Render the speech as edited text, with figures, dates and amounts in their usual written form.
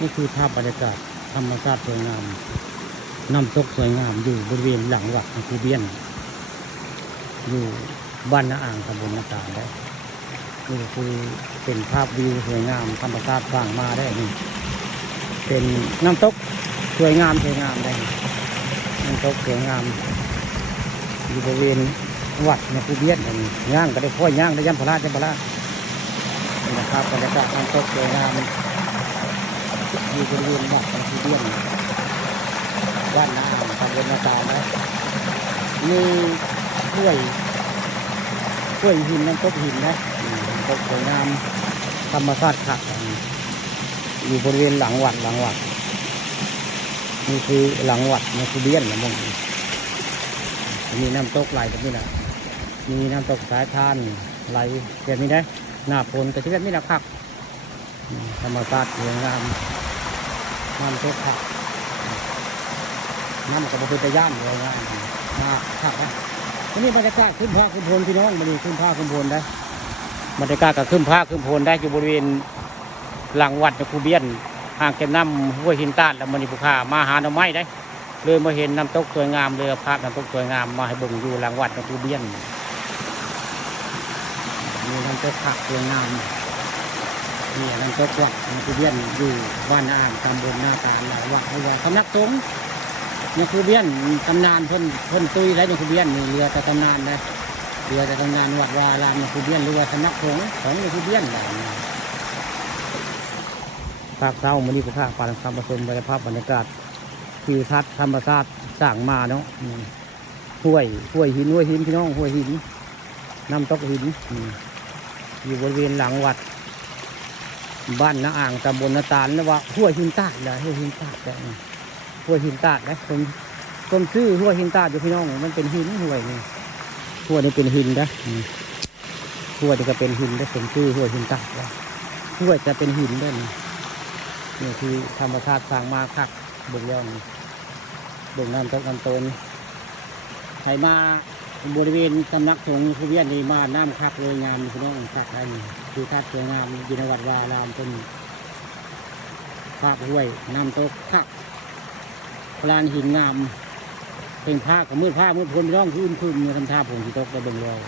นี่คือภาพบรรยากาศธรรมชาติสวยงามน้ำตกสวยงามอยู่บริเวณหลังวัดคูเบียนอยู่บ้านนาอ่างตำบลนาตาลได้นี่คือเป็นภาพวิวสวยงามธรรมชาติสร้างมาได้นี่เป็นน้ำตกสวยงามได้น้ำตกสวยงามอยู่บริเวณวัดนาคูเบียนนี่ย่างก็ได้พ่อย่างได้ย่ำพระราชนี่นะครับบรรยากาศน้ำตกสวยงามอยู่บริเวณวัดนาคูเบียนบ้านนาอ่างตำบลนาตาลนะมีกล้วยหินน้ำตกหินนะน้ำตกสวยงามธรรมชาติขัดอยู่บริเวณหลังวัดนี่คือหลังวัดนาคูเบียนนะมึงมีน้ำตกไหลแบบนี้นะมีน้ำตกสายทานไหลแบบนี้นะหน้าฝนแต่ที่แบบนี้นะครับธรรมชาติสวยงามน้ำตกขัดน้ำกับเป็นตะย่านเลยนะมากขัดนะนี่บรรยากาศขึ้นภาคขึ้นโพนพี่น้องมันขึ้นภาคขึ้นโพนได้บรรยากาศกับขึ้นภาคขึ้นโพนได้อยู่บริเวณหลังวัดนาคูเบียนห่างจากน้ำห้วยหินตาดแล้วมันมีภูเขามาหาหน่อไม้ได้เลยมาเห็นน้ำตกสวยงามเลยภาพน้ำตกสวยงามมาให้บ่งอยู่หลังวัดนาคูเบียนมีน้ำตกผักสวยงามนี่น้ำตกวัดนาคูเบียนอยู่บ้านอ่างตำบลนาตาลวัดให้ว่าสำนักสงฆ์นาคูเบียนตำนานพ้นตุยไรนาคูเบียนนี่เรือแต่ตำนานนะเรือแต่ตำนานวัดวารามนาคูเบียนเรือสำนักสงฆ์ของนาคูเบียนภาคเช้ามันนี่ก็ภาคปานคำผสมบรรยากาศบรรยากาศทิวทัศน์ธรรมชาติสร้างมาเนาะห้วยหินพี่น้องห้วยหินน้ำตกหินอยู่บริเวณหลังวัดบ้านนาอ่างตำบลนาตาลนะว่าห้วยหินตาดเลยห้วยหินตาดเลยห้วยหินตาดนะต้นชื่อห้วยหินตาดอยู่พี่น้องมันเป็นหินห้วยนี่ห้วยนี่เป็นหินนะห้วยนี่ก็เป็นหินได้เป็นชื่อห้วยหินตาดเลยห้วยจะเป็นหินได้นี่คือธรรมชาติสร้างมาคักบุกย่องบุกน้ำตกน้ำตนใครมาบริเวณสำนักสงฆ์คูเบียนนี่มาน้ำคักเลยงามพี่น้องคักอะไรคือทัดสวยงามยินวัดวารามเป็นภาพห้วยน้ำตกคักลานหินงามเป็นผ้ากับมืดพ้นพี่น้องพื้นเนี่ยทำท่าผมที่ตกไปเบิ่งเลย